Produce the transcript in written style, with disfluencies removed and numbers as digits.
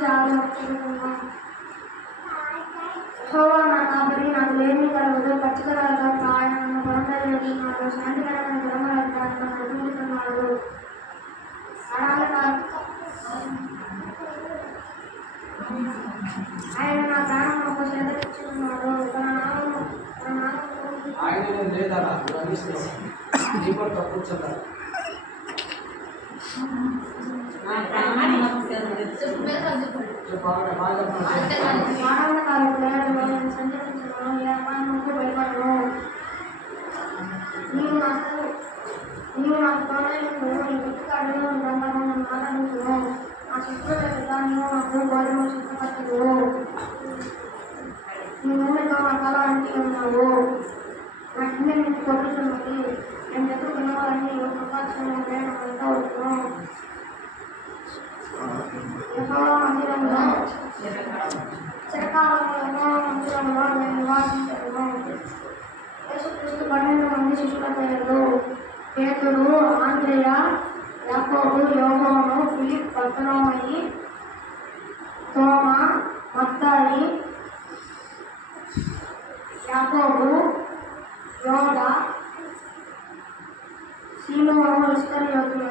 మంచి ఆలోచన నా కాబట్టి నాకు లేమి కలగదు పచ్చికరాలుగా ఆయన నన్ను పొందలేకున్నాడు శాంతికరమైన ధర్మరాజు నడుపుతున్నాడు ఆయన నా ప్రాణంకు శ్రద్ధ తెచ్చుకున్నాడు సంచరించను ఏ అపాయముకు భయపడను నీవు నాకు తోడైనప్పుడు నీ పుట్టుకాడును బంధము నన్ను ఆదరించును నా శత్రువుల నీవు నాకు గౌరవం సిద్ధపరచదు నీ మూలతో నా తల అంటి ఉన్నావు నా కింద నుంచి కొట్టుతున్నది నేను ఎదురు వినవాలని ప్రకాశం ప్రేమ ఎంత అవుతును మందిరంలో చిరకాలంలో మందిరంలో నేను నివాసించను యేసుక్రీస్తు 12 మంది శిష్యుల పేర్లు పేతురు ఆంద్రేయ యాకోబు యోహాను ఫిలిప్ బర్తలోమయి తోమా మత్తాయి యాకోబు యోదా సీమోను ఇస్కరియోతు